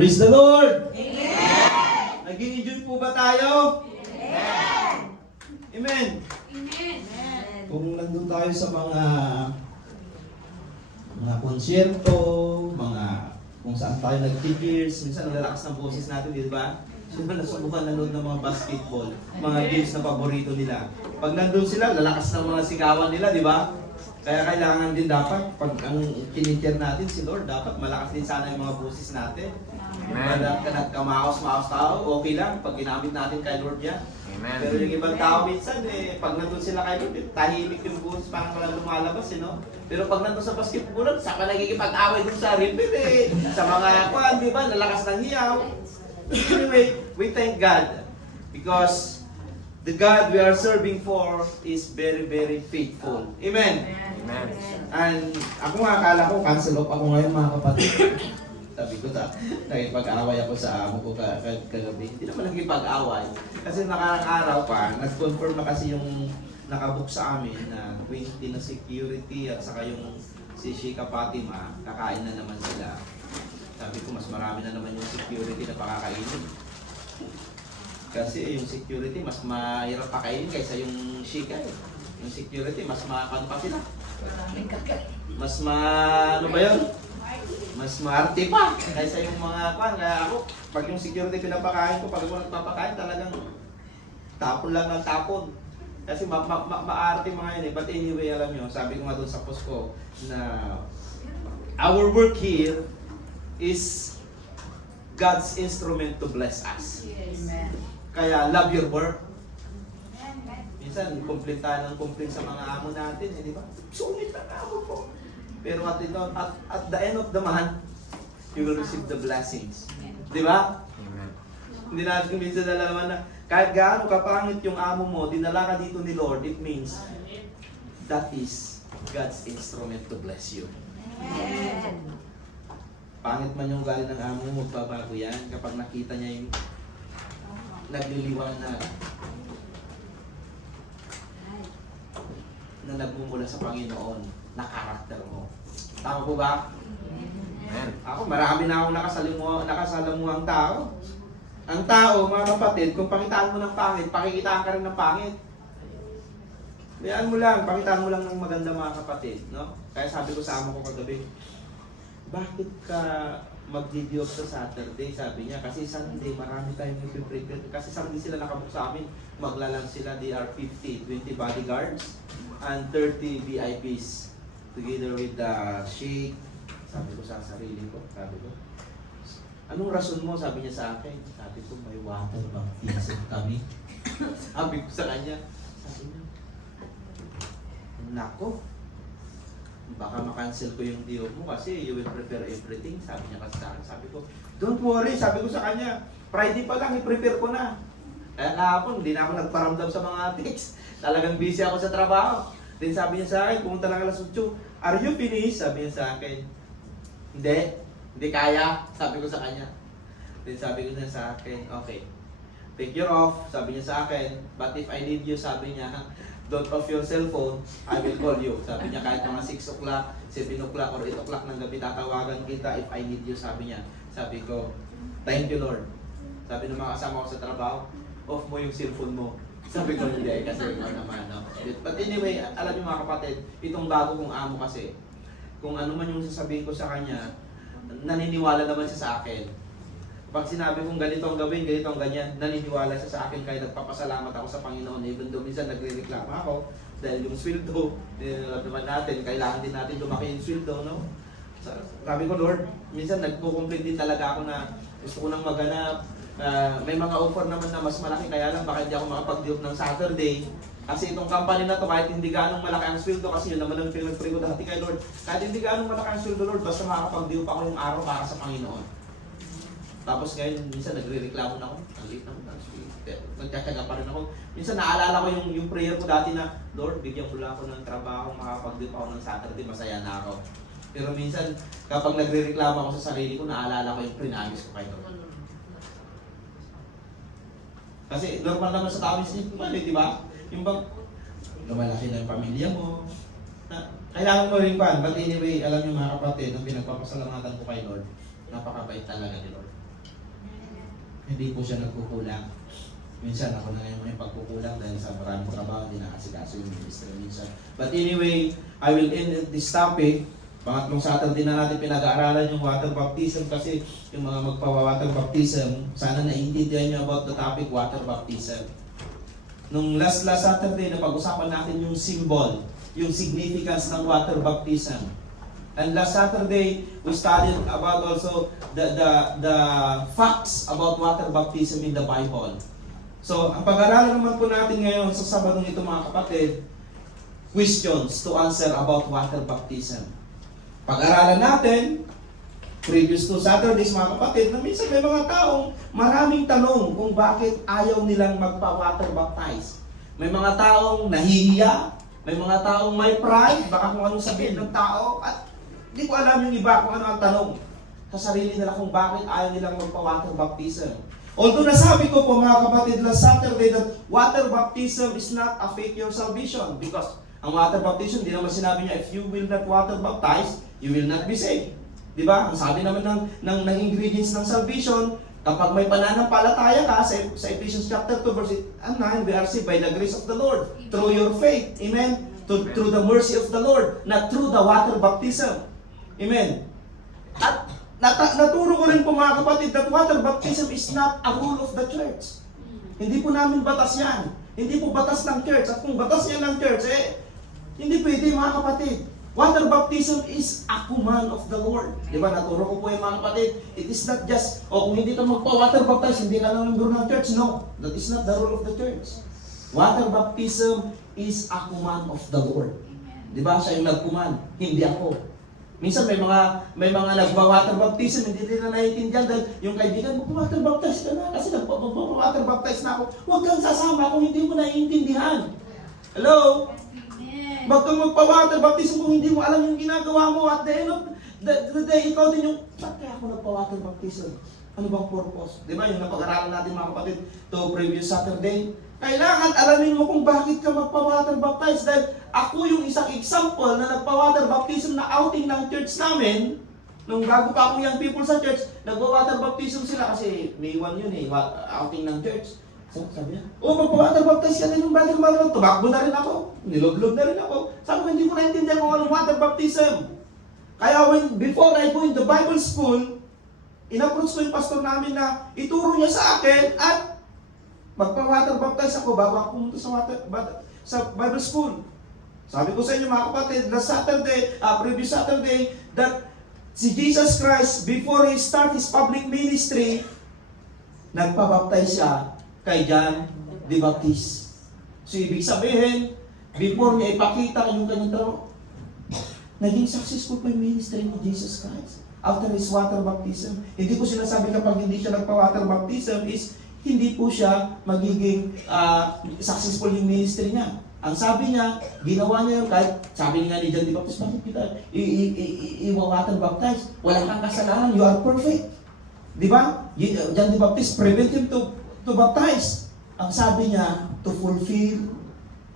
Praise the Lord! Amen! Nag-enjoy po ba tayo? Amen! Amen! Amen! Kung nandun tayo sa mga konsyerto, kung saan tayo nag-cheers, minsan nalalakas ng boses natin, di ba? Siyempre nasubukan nanood ng mga basketball, mga games na paborito nila. Pag nandun sila, lalakas ng mga sigawan nila, di ba? Kaya kailangan din dapat, pag ang kinitier natin si Lord, dapat malakas din sana yung mga boses natin. Kada nagkamaos-maos tao, okay lang pag ginamit natin kay Lord yan. Amen. Pero yung ibang tao minsan, pag nandun sila kay Lord, tahimik yung boses, parang walang lumalabas, Pero pag nandun sa basketball, saka nagigipag-away dun sa referee, sa mga kwan, di ba, lalakas ng hiyaw. Anyway, we thank God because the God we are serving for is very, very faithful. Amen. Amen. And ako nga, akala ko, cancel off ako ngayon mga kapatid. Sabi ko, nakipag-away ako sa amo ko kagabi. Hindi naman nakipag-away. Kasi nakakaraw pa, nag-confirm na kasi yung nakabook sa amin na 20 na security at saka yung si Shika Fatima, kakain na naman sila. Sabi ko, mas marami na naman yung security na pakakainin. Kasi yung security, mas mahirap pakainin kaysa yung Shika Yung security, mas mapan pa sila. Ano ba yun? Mas maarte pa kaysa yung mga kwan. Kaya ako, pag yung security pinapakain ko, pag ako nagpapakain, talagang tapon lang ng tapon. Kasi maarte mga yun But anyway, alam nyo, sabi ko nga doon sa post ko na our work here is God's instrument to bless us. Amen. Kaya love your work. Minsan, complain tayo ng complain sa mga amo natin, di ba? Sulit ang amo ko. Pero at the end of the month, you will receive the blessings. Di ba? Amen. Hindi natin minsan nalalaman na kahit gaano kapangit yung amo mo, dinala ka dito ni Lord, it means that is God's instrument to bless you. Amen. Pangit man yung galing ng amo mo, magbabago yan kapag nakita niya yung nagliliwanag na nagmumula sa Panginoon na karakter mo. Tama po ba? Amen. Ako, marami na akong nakasalamuhang tao. Ang tao, mga kapatid, kung pakitaan mo ng pangit, pakikitaan ka rin ng pangit. Bayaan mo lang, pakitaan mo lang ng maganda mga kapatid. No? Kaya sabi ko sa amo ko kagabi, bakit ka mag-video sa Saturday? Sabi niya, kasi Sunday, marami tayong prepare. Kasi Sunday sila nakabook sa amin. Maglalang sila, they are 50, 20 bodyguards, and 30 VIPs. Together with the sheikh. Sabi ko sa sarili ko, anong rason mo? Sabi niya sa akin. Sabi ko, may water baptism kami. Sabi ko sa kanya, nako, baka makancel ko yung deal mo kasi you will prepare everything. Sabi niya kasi sa akin. Sabi ko, don't worry. Sabi ko sa kanya, Friday pa lang, i-prepare ko na. Kaya kahapon, hindi na ako nagparamdam sa mga text. Talagang busy ako sa trabaho. Then sabi niya sa akin, pumunta lang alas 8. Are you finished? Sabi niya sa akin. Hindi kaya. Sabi ko sa kanya. Then sabi ko niya sa akin, okay, take your off. Sabi niya sa akin, but if I need you, sabi niya, don't off your cellphone, I will call you. Sabi niya, kahit mga 6 o'clock, 7 o'clock, or 8 o'clock ng gabi, tatawagan kita if I need you, sabi niya. Sabi ko, thank you Lord. Sabi ng mga kasama ko sa trabaho, off mo yung cellphone mo. Sabi ko, hindi, kasi naman. No? But anyway, alam niyo mga kapatid, itong bago kong amo kasi, kung ano man yung sasabihin ko sa kanya, naniniwala naman siya sa akin. Pag sinabi kong ganito ang gawin, ganito ang ganyan, naniniwala siya sa akin kaya nagpapasalamat ako sa Panginoon. Even though minsan nagre-reklamo ako dahil yung sweldo, naman natin, kailangan din natin lumaki yung sweldo, no? Sabi ko, Lord, minsan nagko-complain din talaga ako na gusto ko nang maganap. May mga offer naman na mas malaki, kaya lang baka hindi ako makapag-deal ng Saturday. Kasi itong company na to, kahit hindi ganong malaki ang sweldo, kasi yun naman ang pinag-pray ko dati kay Lord. Kahit hindi ganong malaki ang sweldo, Lord, basta makakapag-deal pa ako yung araw para sa Panginoon. Tapos ngayon, minsan nagre-reklamo na ako, ang late na ako, nagtsatsaga pa rin ako. Minsan naalala ko yung prayer ko dati na, Lord, bigyan mo lang ako ng trabaho, makakapag-deal pa ako ng Saturday, masaya na ako. Pero minsan, kapag nagre-reklamo ako sa sarili ko, naalala ko yung prinagis ko kay Lord. Kasi normal naman sa tao yung di ba? Yung bang lumalaki na yung pamilya mo. Kailangan mo rin pa. But anyway, alam niyo mga kapatid, ang pinagpapasalamatan ko kay Lord, napakabait talaga ni Lord. Hindi po siya nagkukulang. Minsan ako na ngayon may pagkukulang dahil sa maraming trabaho, hindi nakasikaso yung ministry minsan. But anyway, I will end this topic. Pangatlong Saturday na natin pinag-aaralan yung water baptism kasi yung mga magpa-water baptism, sana naiintindihan niyo about the topic water baptism. Nung last Saturday, napag-usapan natin yung symbol, yung significance ng water baptism. And last Saturday, we studied about also the facts about water baptism in the Bible. So, ang pag-aaralan naman po natin ngayon sa Sabadong ito mga kapatid, questions to answer about water baptism. Pag-aralan natin, previous to Saturdays mga kapatid, na minsan may mga taong maraming tanong kung bakit ayaw nilang magpa-water baptize. May mga taong nahihiya, may mga taong may pride, baka kung anong sabihin ng tao, at hindi ko alam yung iba kung ano ang tanong sa sarili nila kung bakit ayaw nilang magpa-water baptism. Although nasabi ko po mga kapatid last Saturday that water baptism is not a fake your salvation because ang water baptism, di naman sinabi niya, if you will not water baptize, you will not be saved. Di ba? Ang sabi naman ng ingredients ng salvation, kapag may pananampalataya ka sa Ephesians chapter 2 verse 9, we are saved by the grace of the Lord through your faith. Amen? Through the mercy of the Lord, not through the water baptism. Amen? At naturo ko rin po mga kapatid that water baptism is not a rule of the church. Hindi po namin batas yan. Hindi po batas ng church. At kung batas yan ng church, hindi pwede mga kapatid. Water baptism is a command of the Lord. Di ba? Naturo ko po yung mga kapatid. It is not just, kung hindi ka magpa-water baptize, hindi ka lang membro ng church. No, that is not the rule of the church. Water baptism is a command of the Lord. Di ba? Siya yung nag-command, hindi ako. Minsan may mga nagpa-water baptism, hindi nila naiintindihan dahil yung kaibigan mo, water baptize ka na kasi nagpa-water baptize na ako. Huwag kang sasama kung hindi mo naiintindihan. Hello? Huwag kang magpa-water baptism kung hindi mo alam yung ginagawa mo at the end of the day, ikaw din yung, ba't kaya ako nagpa-water baptism? Ano bang purpose? Di ba? Yung napag-aralan natin mga kapatid to previous Saturday. Kailangan alamin mo kung bakit ka magpa-water baptize dahil ako yung isang example na nagpa-water baptism na outing ng church namin. Nung bago pa akong young people sa church, nagpa-water baptism sila kasi May 1 yun outing ng church. So, sabi niya, magpa-water baptize ka din yung Brother Marlon. Tumakbo na rin ako. Nilog-log na rin ako. Sabi ko, hindi ko naintindihan kung anong water baptism. Kaya before I go in the Bible school, in-approach ko yung pastor namin na ituro niya sa akin at magpa-water baptize ako bago ako pumunta sa Bible school. Sabi ko sa inyo mga kapatid, last Saturday, previous Saturday, that si Jesus Christ, before He start His public ministry, nagpa-baptize siya kay John the Baptist. So ibig sabihin, before niya ipakita yung kanyang trabaho, naging successful pa yung ministry ni Jesus Christ after His water baptism. Hindi ko sinasabi kapag hindi siya nagpa-water baptism is hindi po siya magiging successful yung ministry niya. Ang sabi niya, ginawa niya yun kahit sabi nga ni John the Baptist, bakit kita i-water baptize? Wala kang kasalanan, you are perfect. Di ba? John the Baptist prevent him to baptize. Ang sabi niya, to fulfill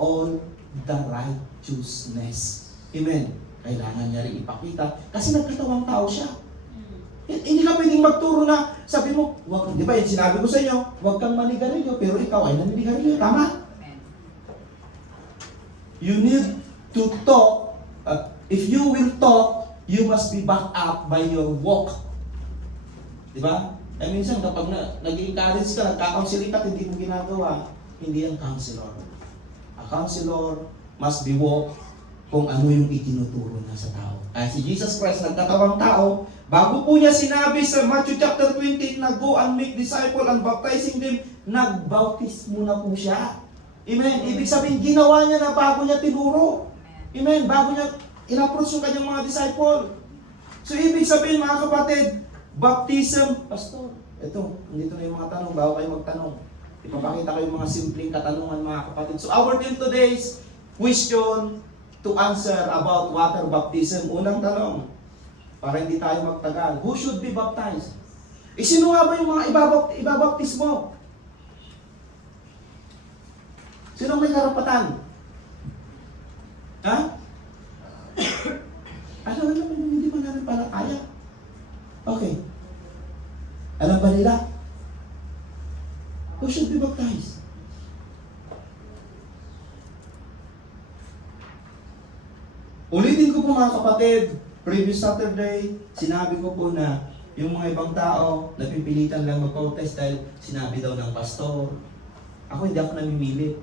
all the righteousness. Amen. Kailangan niya rin ipakita kasi nagkatawang tao siya. Hindi ka pwedeng magturo na sabi mo, wag, di ba yung sinabi ko sa inyo, huwag kang manigarilyo, pero ikaw ay naninigarilyo. Tama? You need to talk. If you will talk, you must be backed up by your walk. Di ba? Eh minsan kapag nag-encourage ka, nagka-counseling ka, hindi mo ginagawa, hindi ang counselor. A counselor must be walk kung ano yung itinuturo niya sa tao. Kaya si Jesus Christ, nagkatawang tao, bago po niya sinabi sa Matthew chapter 20 na go and make disciple and baptizing them, nagbautis muna po siya. Amen. Ibig sabihin, ginawa niya na bago niya tinuro. Amen. Bago niya in-approach yung kanyang mga disciple. So ibig sabihin mga kapatid, baptism, pastor, ito, nandito na yung mga tanong, bago kayo magtanong. Ipapakita ko yung mga simpleng katanungan mga kapatid. So our team today's question to answer about water baptism. Unang tanong, para hindi tayo magtagal. Who should be baptized? Sino nga ba yung mga ibabaptis mo? Sino may karapatan? Ha? Alam naman yung hindi mananampalataya. Okay. Alam ba nila? Who should be baptized? Ulitin ko po mga kapatid, previous Saturday, sinabi ko po na yung mga ibang tao, napipilitan lang mag-protest dahil sinabi daw ng pastor. Ako hindi ako namimilit.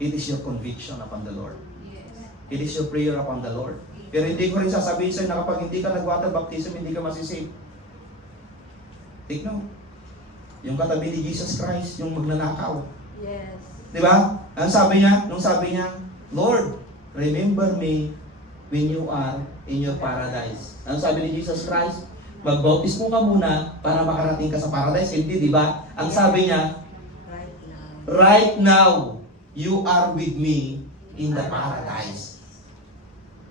It is your conviction upon the Lord. It is your prayer upon the Lord. Pero hindi ko rin sasabihin sa'yo na kapag hindi ka nag-water baptism, hindi ka masisave. Take note. Yung katabi ni Jesus Christ, yung magnanakaw. Yes. Di ba? Ang sabi niya? Nung sabi niya, Lord, remember me when you are in your paradise. Ang sabi ni Jesus Christ, magbautismo ka muna para makarating ka sa paradise. Hindi, di ba? Ang sabi niya, right now, you are with me in the paradise.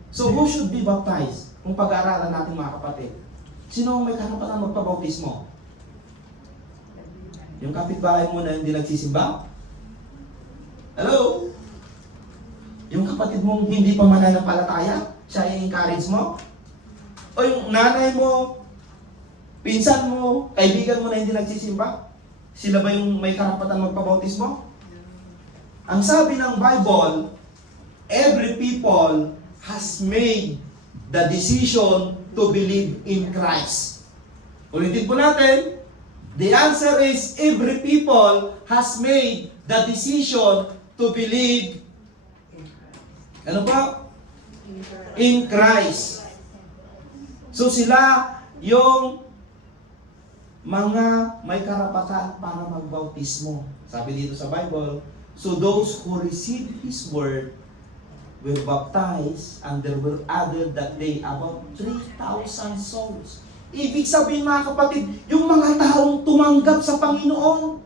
So, who should be baptized? Kung pag-aaralan natin mga kapatid. Sino ang may karapatan magpabautismo? Yung kapitbahay mo na hindi nagsisimba? Hello? Yung kapatid mong hindi pa mananampalataya? Siya i-encourage mo? O yung nanay mo, pinsan mo, kaibigan mo na hindi nagsisimba? Sila ba yung may karapatan magpabautismo? Ang sabi ng Bible, every people has made the decision to believe in Christ. Ulitin po natin, the answer is every people has made the decision to believe ano ba? In Christ. So sila yung mga may karapatan para magbautismo. Sabi dito sa Bible, so those who received His word were baptized and there were added that day about 3,000 souls. Ibig sabihin mga kapatid, yung mga taong tumanggap sa Panginoon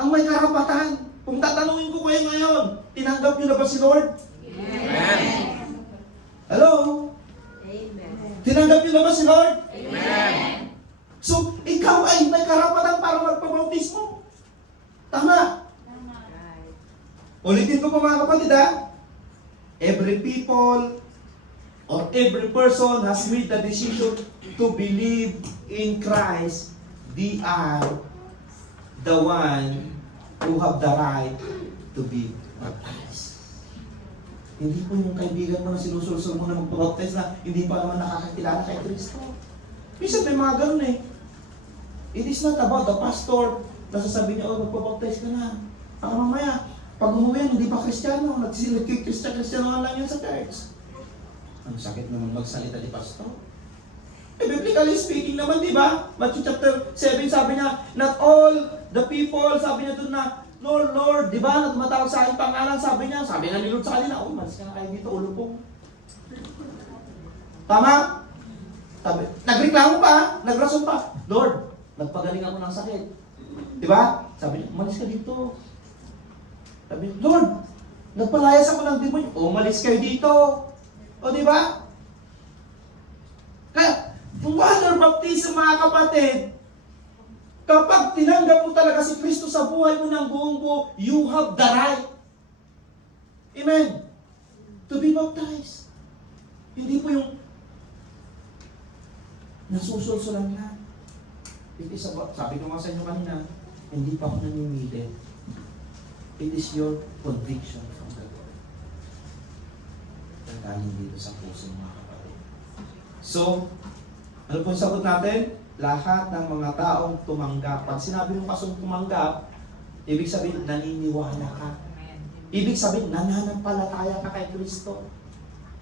ang may karapatan. Kung tatanungin ko kayo ngayon, tinanggap niyo na ba si Lord? Amen. Hello? Amen. Tinanggap niyo na ba si Lord? Amen. So, ikaw ay may karapatan para magpabautismo. Tama. Right. Ulitin ko po mga kapatid ha. Every people or every person has made the decision to believe in Christ. They are the one who have the right to be baptized. Hindi po yung kaibigan mo na sinusulsul mo na magpabaptize na hindi pa naman nakakakilala kay Kristo. Minsan may mga ganun eh. It is not about the pastor na sasabihin niya, oh, magpabaptize ka na. Baka mamaya, pag umuwi, hindi pa Kristiyano, nagkikristyano nga lang yan sa church. Ang sakit naman magsalita ni pastor. Eh, biblically speaking naman, di ba? Matthew chapter 7, sabi niya, not all the people, sabi niya doon na, Lord, Lord, di ba? Nagmatawag sa aking pangalan, sabi niya ni Lord sa kanila, oh, malis ka na kayo dito, ulo po. Tama? Nagreklamo pa, nagrason pa. Lord, nagpagaling ako ng sakit. Di ba? Sabi niya, malis ka dito. Sabi niya, Lord, nagpalayas ako ng demonyo. O, malis kayo dito. O, di ba? Kaya, yung water baptism, mga kapatid, kapag tinanggap mo talaga si Kristo sa buhay mo ng buong buo, you have the right. Amen. To be baptized. Hindi po yung nasusulsulan lang. It is about, sabi ko nga sa inyo kanina, hindi pa ako namimili. It is your conviction from the Lord. Nanggaling dito sa puso mga kapatid. So, ano po yung sagot natin? Lahat ng mga taong tumanggap. Pag sinabi mo kasong tumanggap, ibig sabihin, naniniwala ka. Ibig sabihin, nananampalataya ka kay Kristo.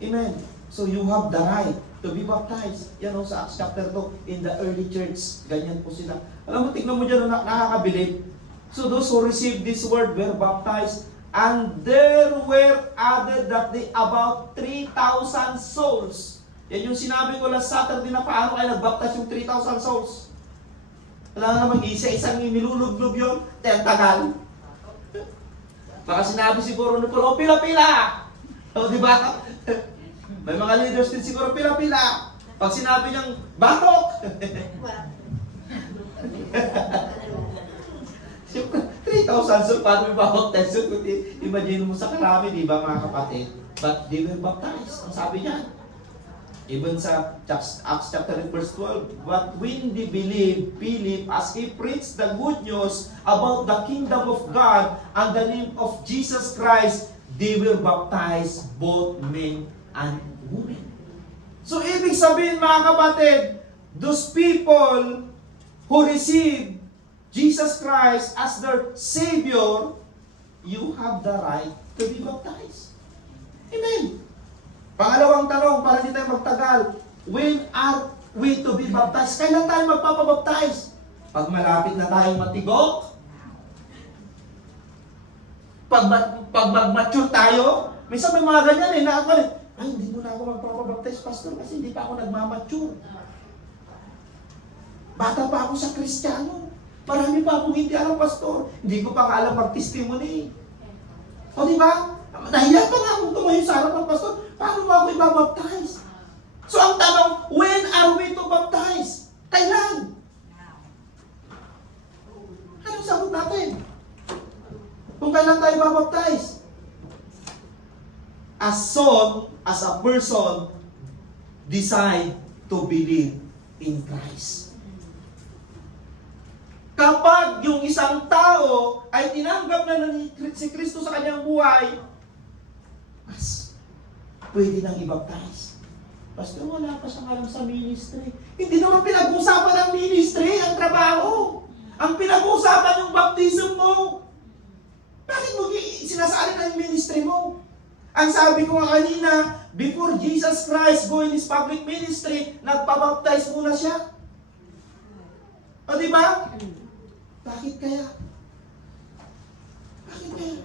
Amen. So you have the right to be baptized. Yan o sa Acts chapter 2, in the early church. Ganyan po sila. Alam mo, tignan mo dyan, nakakabilib. So those who received this word were baptized, and there were added that day about 3,000 souls. Yan yung sinabi ko last Saturday na paano kayo nag-baptize yung 3,000 souls. Wala naman isa-isang nilulublob yun. Tagal. Baka sinabi siguro ni Paul, pila-pila! O, di ba? May mga leaders din siguro, pila-pila! Pag sinabi niyang, batok! 3,000 souls, paano may baptize yun? Imagine mo sa karami, di ba mga kapatid? But they were baptized. Ang sabi niya. Even sa Acts chapter 8 verse 12, but when they believed Philip as he preached the good news about the kingdom of God and the name of Jesus Christ, they were baptized, both men and women. So ibig sabihin mga kapatid, those people who receive Jesus Christ as their Savior, you have the right to be baptized. Amen. Pangalawang tanong, para hindi tayo magtagal, when are we to be baptized? Kailan tayo magpapabaptize? Pag malapit na tayong matigok? Pag mag-mature tayo? Minsan may mga ganyan na ako, ay hindi mo na ako magpapabaptize, pastor, kasi hindi pa ako nagmamature. Bata pa ako sa Kristiyano. Marami pa akong hindi alam, pastor. Hindi ko pa alam mag-testimony. O di ba? Nahiya pa nga akong tumayo sa harapan, pastor. Paano mo ako ibabaptize? So ang tanong, when are we to baptize? Kailan? Anong sagot natin? Kung kailan tayo babaptize? As soon as a person decide to believe in Christ. Kapag yung isang tao ay tinanggap na si Kristo sa kanyang buhay, mas pwede nang i-baptize. Pastor, wala pa siyang alam sa ministry. Hindi naman pinag-usapan ng ministry, ang trabaho. Ang pinag-usapan yung baptism mo. Bakit mo sinasali na yung ministry mo? Ang sabi ko nga kanina, before Jesus Christ go in His public ministry, nagpabaptize muna siya. O di ba? Bakit kaya? Bakit kaya?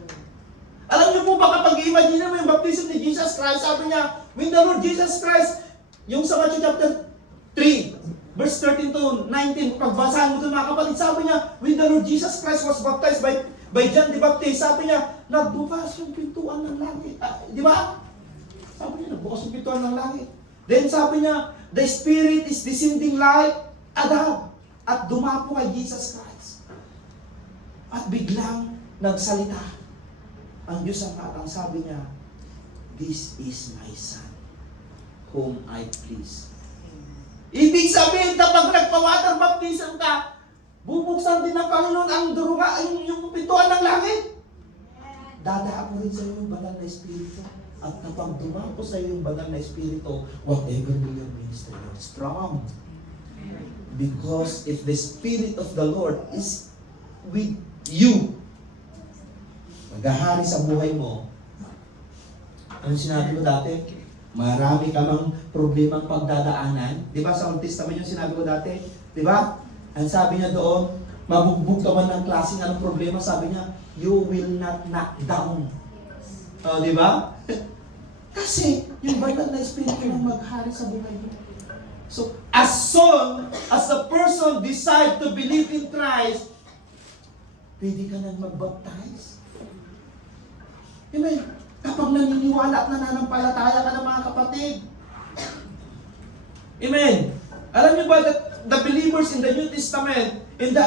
Alam niyo po ba kapag i-imagine mo yung baptism ni Jesus Christ, sabi niya, when the Lord Jesus Christ, yung sa Matthew chapter 3, verse 13 to 19, pagbasahan mo ito mga kapatid, sabi niya, when the Lord Jesus Christ was baptized by John the Baptist, sabi niya, nagbukas yung pintuan ng langit. Di ba? Sabi niya, nagbukas yung pintuan ng langit. Then sabi niya, the Spirit is descending like a dove at dumapo kay Jesus Christ. At biglang nagsalita ang Diyos ang katang, sabi niya, this is my Son, whom I please. Ibig sabihin, kapag nagpa-water baptism ka, bubuksan din ng Panginoon ang duruga, yung pintuan ng langit. Dadaan mo rin sa iyo yung banal na Espiritu. At kapag dumapo sa iyo yung banal na Espiritu, whatever will your ministry, you're strong. Because if the Spirit of the Lord is with you, maghahari sa buhay mo. Ano sinabi ko dati? Marami ka mang problemang pagdadaanan. Di ba sa Old Testament yung sinabi ko dati? Di ba? Ang sabi niya doon, mabugbog ka man ng klaseng anong problema, sabi niya, you will not knock down. Di ba? Kasi yung banal na Espiritu yung maghari sa buhay mo. So, as soon as a person decide to believe in Christ, pwede ka nang mag-baptize. Amen. Kapag naniniwala at nananampalataya ka ng mga kapatid. Amen. Alam niyo ba that the believers in the New Testament, in the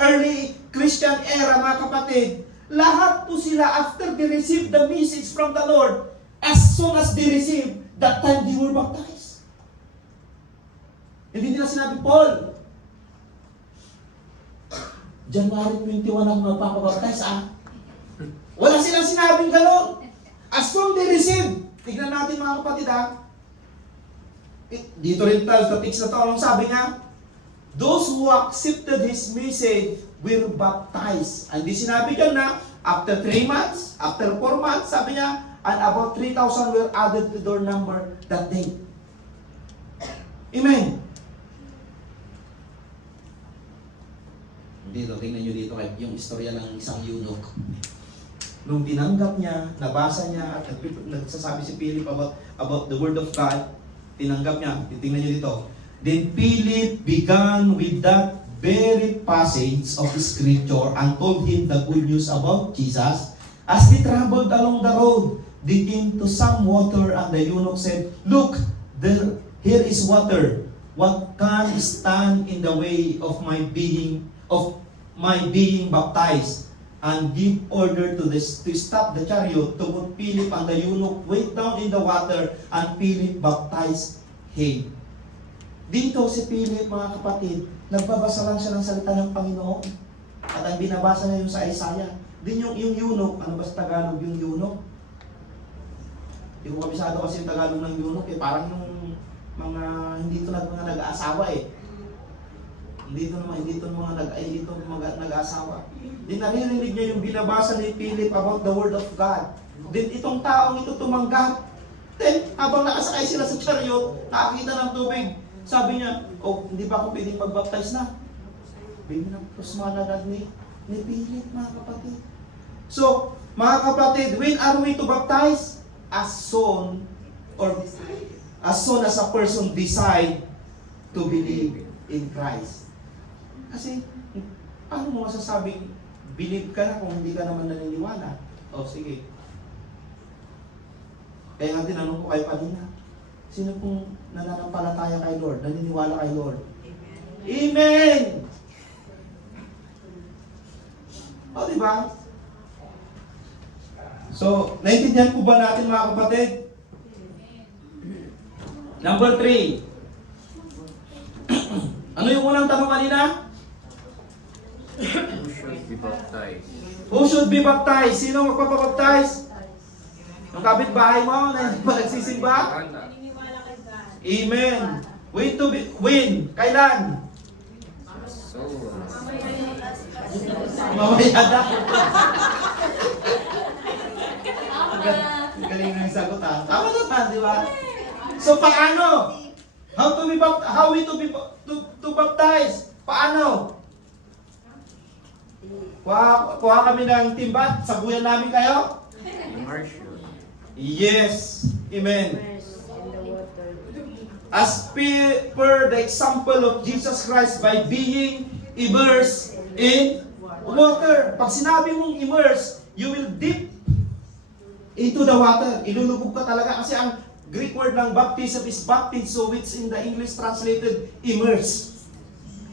early Christian era, mga kapatid, lahat po sila after they received the message from the Lord, as soon as they received, that time they were baptized. Hindi nila sinabi, Paul, January 21 ako magpapabaptize, Wala silang sinabing gano'n. As soon they receive, tignan natin mga kapatid dito rin tayo, sa text na ito, anong sabi nga? Those who accepted His message were baptized. And di sinabi dyan na, after 3 months, after 4 months, sabi niya, and about 3,000 were added to their number that day. Amen. Dito, tingnan nyo dito yung istorya ng isang eunuch. Nung tinanggap niya, nabasa niya, at nagsasabi si Philip about the Word of God, tinanggap niya, tingnan nyo dito. Then Philip began with that very passage of Scripture and told him the good news about Jesus. As they traveled along the road, they came to some water, and the eunuch said, look, here is water. What can stand in the way of my being baptized? And give order to stop the chariot. To put Philip and the eunuch went down in the water, and Philip baptized Him. Dito si Philip, mga kapatid, nagbabasa lang siya ng salita ng Panginoon. At ang binabasa niya yung sa Isaiah. Din yung eunuch, ano ba sa Tagalog yung eunuch? Hindi ko kabisado kasi yung Tagalog ng eunuch eh. Parang yung mga, hindi ito mga nag-aasawa eh. Hindi ito mga nag-aasawa. Din naririnig niya yung binabasa ni Philip about the Word of God. Din itong taong ito tumanggap. Then, habang nakasakay sila sa chariot, nakakita ng tubig. Sabi niya, oh, hindi ba ako pwedeng pag-baptize na? Bigyan ng pusmanagad ni Philip, mga kapatid. So, mga kapatid, when are we to baptize? As soon as a person decide to believe in Christ. Kasi, paano mo masasabing believe ka na kung hindi ka naman naniniwala? O, sige. Kaya nga tinanong ko kayo kanina, sino pong nananampalataya kay Lord, naniniwala kay Lord? Amen! O, diba? So, naintindihan po ba natin, mga kapatid? Number 3. Ano yung unang tanong kanina? Who should be baptized? Who should be baptized? Sino magpapabaptize? Yung kapitbahay mo na hindi pa nagsisimba? Amen. When? Kailan? So, Mamaya na. Galing ng sagot ha. Tama naman, di ba? So paano? How we to baptize? Paano? Kuha kami ng timbat, sabuyan namin kayo? immersion. Yes. Amen. Immerse in the water. As per the example of Jesus Christ by being immersed in water. Pag sinabi mong immerse, you will dip into the water. Ilulubog ka talaga kasi ang Greek word ng baptism is baptizo, which in the English translated immerse.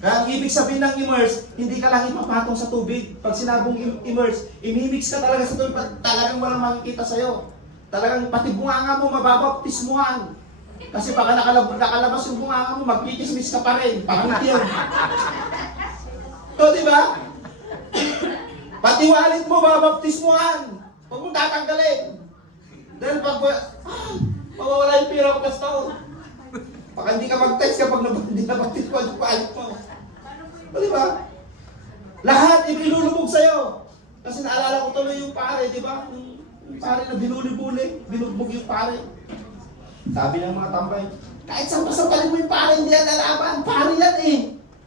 Kaya ang ibig sabihin ng immerse, hindi ka lang ipapatong sa tubig. Pag sinabong immerse, imimix ka talaga sa tubig, talagang walang makikita sa'yo. Talagang pati bunganga mo, mababaptismuhan. Kasi baka nakalabas yung bunganga mo, magkikismis ka pa rin. Pangit yun. So, di ba? Pati wallet mo, babaptismuhan. Huwag mong tatanggalin. Dahil pag mawawala yung pira ko gasto. Baka hindi ka mag-text kapag hindi na baptismuhan yung wallet mo. So, di ba? Lahat ilulubog sa'yo. Kasi naalala ko tuloy yung pare, di ba? Yung pare na binuli-buli, binugbog yung pare. Sabi ng mga tambay, kahit saan pa sampalin mo yung pare, hindi yan lalaban. Pare yan eh.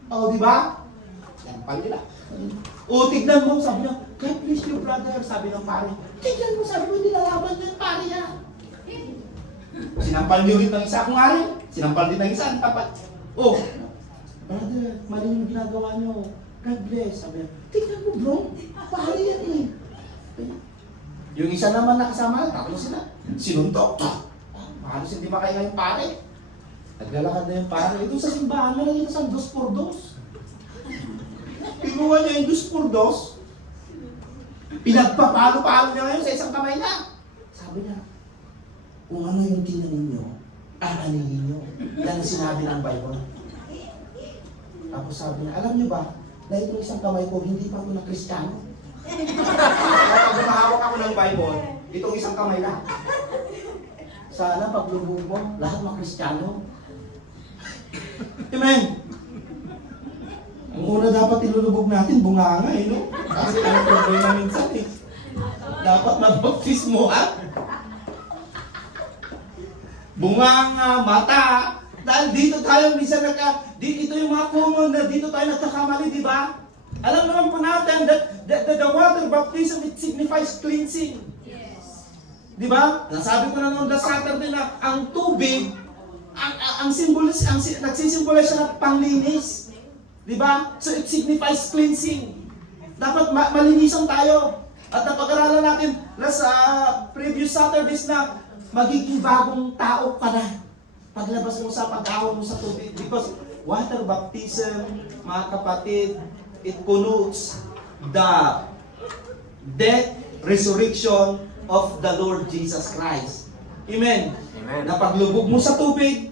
O, di ba? Yan pa nila. O, tignan mo, sabi niya, God bless you, brother, sabi ng pare. Tignan mo, sabi mo, hindi lalaban yung pare yan. Sinampal niyo rin ng isa kung ari. Sinampal din ng isa, ang tapat. Oh, brother, mali yung ginagawa niyo. God bless. Sabi niya, tignan mo bro, pare yan eh. Yung isa naman nakasama, tatlo sila. Sinuntok. Halos hindi makahinga yung pare. Naglalakad na yung pare. Ito sa simbahan, may nakita sa 2x2. Pinuha niya yung 2x2. Pinagpapalo-palo niya ngayon sa isang kamay niya. Sabi niya, kung ano yung tinanin niyo, aaningin niyo. Yan ang sinabi ng Bible. Tapos sabi niya, alam niyo ba, na itong isang kamay ko, hindi pa ako na Kristiyano. Kapag humahawak ako ng Bible, itong isang kamay lang. Sana paglubog mo, lahat mga Kristiyano. Amen. Ang una dapat ilulubog natin, bunganga eh, no? Kasi ang problema minsan eh. Dapat magbaptismo, ha? Bunganga, mata. Dahil dito tayo, minsan dito yung mga common na dito tayo nagkakamali, di ba? Alam naman po natin that the water baptism, it signifies cleansing. Di ba? Nasabi ko na noong last Saturday na ang tubig, ang nagsisimbolize siya ng panglinis. Di ba? So it signifies cleansing. Dapat malinisan tayo. At napag-aralan natin last previous Saturdays na magiging bagong tao ka na. Paglabas mo sa pag-ahon mo sa tubig. Because water baptism, mga kapatid, it connotes the death, resurrection of the Lord Jesus Christ. Amen. Amen. Na paglubog mo sa tubig,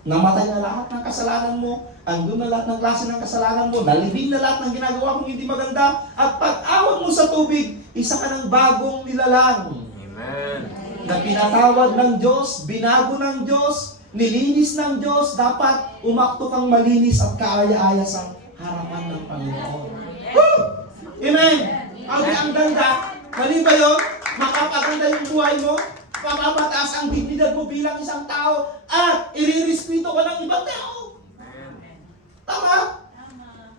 Namatay na lahat ng kasalanan mo, andun na lahat ng klase ng kasalanan mo, nalibing na lahat ng ginagawa mong hindi maganda, at pag-awag mo sa tubig, isa ka ng bagong nilalang. Amen. Na pinatawad ng Diyos, binago ng Diyos, nilinis ng Diyos, dapat umakto kang malinis at kaaya-aya sa harapan ng Panginoon. Woo! Amen! Ang ganda, mali ba yun? Makapaganda yung buhay mo, mapapataas ang dignidad mo bilang isang tao, at irirespeto ka ng ibang tao. Tama?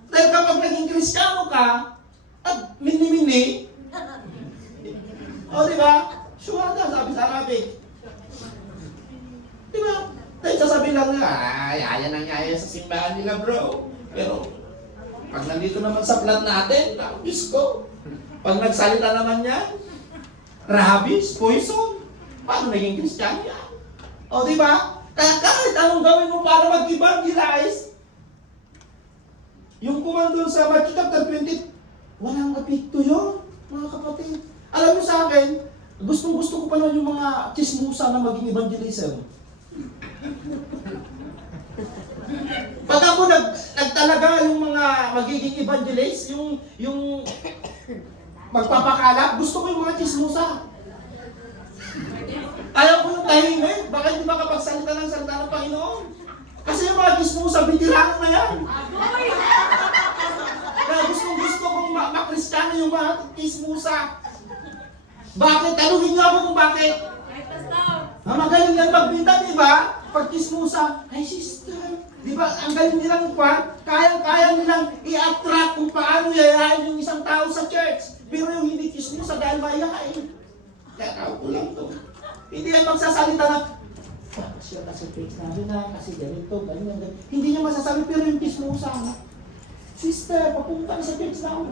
Dahil kapag naging Kristiyano ka, at mini-mini, o diba? Sure ka, sabi sa Arabic. Diba? Dahil sasabihin lang nila, ay, ayan ang yaya sa simbahan nila, bro. Pero, pag nandito naman sa plan natin, Diyos ko, pag nagsalita naman yan, rabies, poison, paano naging Kristiyano yan? O diba? Kaya kahit anong gawin mo para mag-evangelize, yung kumandun sa Matthew chapter 20, walang apekto yun, mga kapatid. Alam mo sa akin, gustong-gusto ko pa nun yung mga chismusa na maging evangelism. Pag ako nagtalaga yung mga magiging evangelist, yung magpapakalap, gusto ko yung mga chismusa. Ayaw ko yung tahimik, baka hindi makapagsalita ng salita ng Panginoon. Kasi yung mga chismusa, bitirano na yan. Kaya gusto kong makristyano yung mga chismusa. Bakit? Tanungin niyo ako kung bakit. Magaling yan magbinta, di ba? Pag chismusa, ay sister, di ba? Ang galing nilang kwan, kayang-kaya nilang i-attract kung paano yayain yung isang tao sa church. Pero yung hindi chismusa dahil mayayain. Kaya tao ko lang to. Hindi yan magsasalita na, siya kasi church namin na, kasi ganito, ganyan. Hindi niya masasabi, pero yung chismusa, sister, papunta sa church namin,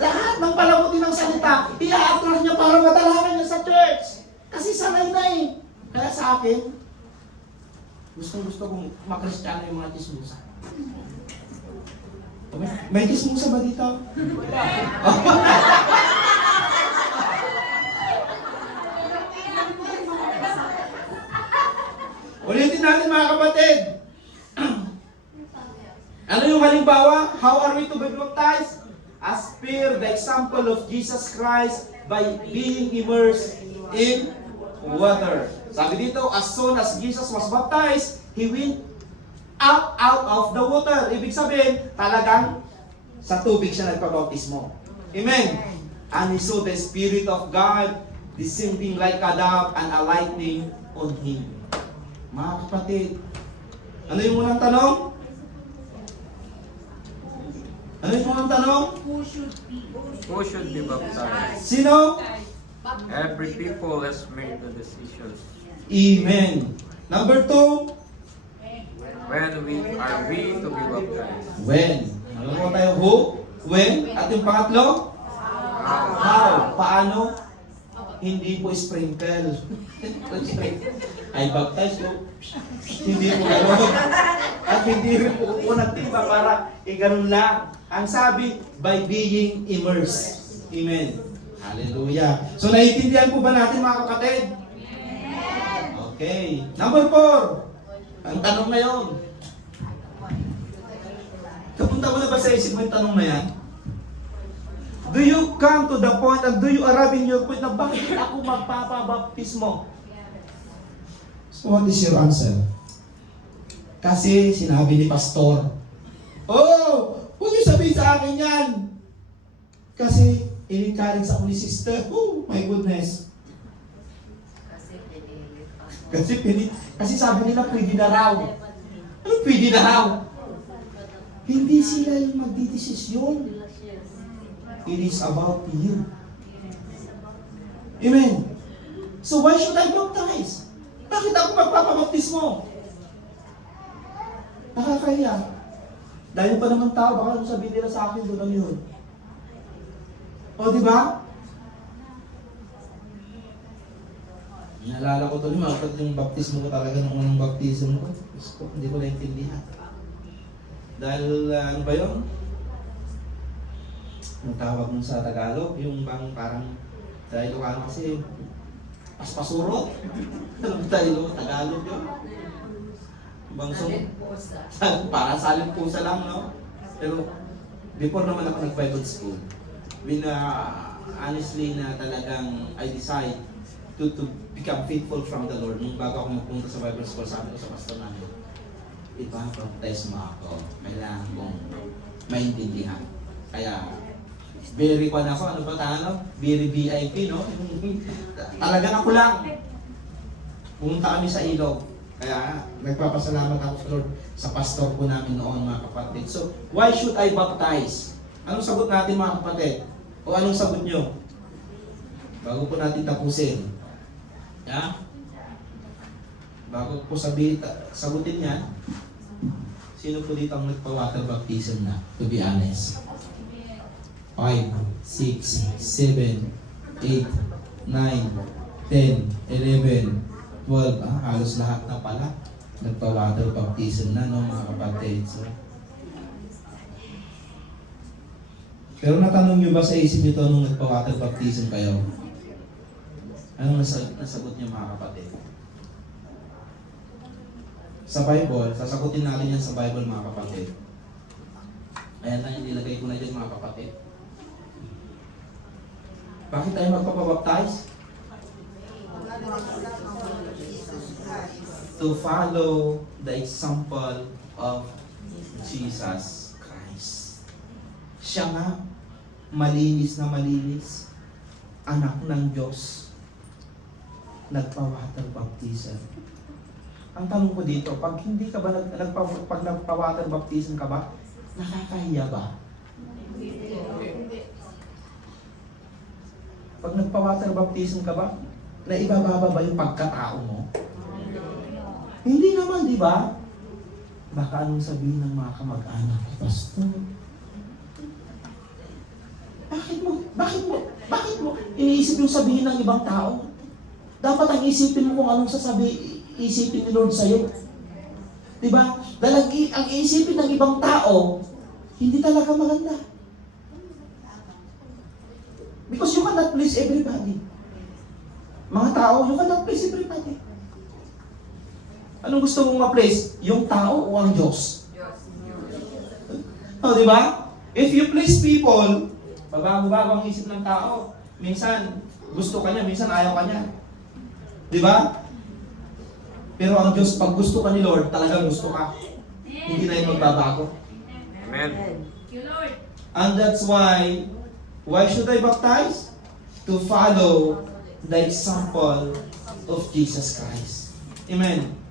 lahat ng palamuti ng salita, i-attract niya para madalaman niya sa church. Kasi sanay na eh. Kaya sa akin, gusto kong makristyano yung mga chismusa. May chismusa ba dito? Ulitin natin mga kapatid. Ano yung halimbawa? How are we to be baptized? As per the example of Jesus Christ by being immersed in water. Sabi dito, as soon as Jesus was baptized, He went out of the water. Ibig sabihin, talagang sa tubig siya nagpabautismo. Amen. And He saw the Spirit of God descending like a dove and alighting on Him. Mga kapatid, ano yung unang tanong? Ano yung unang tanong? Who should be baptized? Sino? Every people has made the decision. Amen. Number 2, When are we to be baptized? when. Alam mo tayo who, when, at yung pangatlo, how. Paano? Hindi po sprinkle. Ay baptize ko. Hindi po gano'n. At hindi rin po nagtiba para ganun lang. Ang sabi, by being immersed. Amen. Hallelujah. So naiintindihan po ba natin mga kapatid? Okay. Number 4. Ang tanong ngayon. Kapunta mo na ba sa isip mo yung tanong na yan? Do you come to the point and do you arrive in your point na bakit ako magpapabaptismo? So what is your answer? Kasi sinabi ni pastor, oh, huwag niyo sabihin sa akin yan. Kasi in-encourage ako ni sister. Oh, my goodness. Kasi sabi nila pwede na raw. Ano pwede na raw? Hindi sila yung magdidesisyon. It is about you. Amen. So why should I baptize? Bakit ako magpapabaptismo? Nakakaya. Dahil pa naman tao, baka sabihin nila sa akin doon lang yun. O, di ba? Naalala ko tuloy, yung baptismo ko talaga nung unang baptismo ko. Hindi ko naintindihan. Dahil, ano ba yun? Ang tawag mo sa Tagalog, yung bang parang, sa Ilocano kasi, paspasurot. Alam tayo, Tagalog yun. Ibang Salin po sa. para salin pusa lang, no? Pero before naman ako nag-Bible school, honestly na talagang I decide to become faithful from the Lord. Nung bago ako magpunta sa Bible school, sabi ko sa pastor namin, ipa-baptize mo ako. Kailangan kong maintindihan. Kaya, very pa na ako, ano ba tayo? Very VIP, no? Talagang ako lang. Pumunta kami sa ilog. Kaya, nagpapasalamat ako sa Lord sa pastor po namin noon, mga kapatid. So, why should I baptize? Anong sagot natin, mga kapatid? O anong sagot nyo? Bago po natin tapusin. Ya? Bago po sagutin yan, sino po dito ang nagpa-water baptism na? To be honest. 5, 6, 7, 8, 9, 10, 11, 12, halos lahat na pala nagpa-water baptism na, no, mga kapatid. So, pero natanong nyo ba sa isip nyo to nung nagpa-water baptism kayo? Anong nasagot nyo, mga kapatid? Sa Bible, sasagutin natin yan sa Bible, mga kapatid. Ayan na yung nilagay ko na dyan, mga kapatid. Bakit tayo magpapabaptize? To follow the example of Jesus Christ. Siya nga, malinis na malinis, anak ng Diyos, nagpa-water baptism. Ang tanong ko dito, pag hindi ka ba pag nagpa-water baptism ka ba, nakakahiya ba? Pag nagpa-water baptism ka ba, naibababa ba yung pagkatao mo? Hindi naman, di ba? Baka anong sabihin ng mga kamag-anak, Pastor? Bakit mo iniisip yung sabihin ng ibang tao? Dapat ang isipin mo kung anong isipin ni Lord sa'yo. Di ba? Dahil ang isipin ng ibang tao, hindi talaga maganda. Because you cannot please everybody. Mga tao, you cannot please everybody. Anong gusto mong ma-please? Yung tao o ang Diyos? Oh, di ba? If you please people, babago-bago ang isip ng tao. Minsan, gusto ka niya, minsan ayaw ka niya. Di ba? Pero ang Diyos, pag gusto ka ni Lord, talagang gusto ka. Hindi na yung magbabago. Amen. And that's why should I baptize? To follow the example of Jesus Christ. Amen.